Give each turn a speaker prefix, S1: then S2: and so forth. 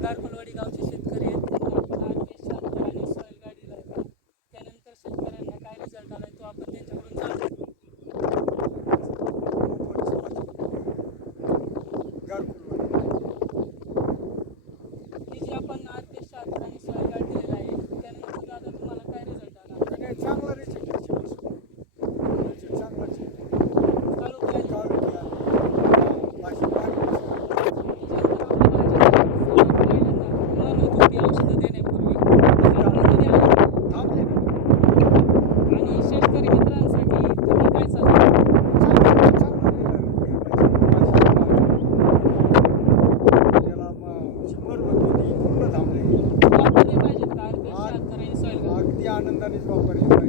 S1: आमदार फुलवाडी गावचे
S2: diyarından İzmir Barı'ya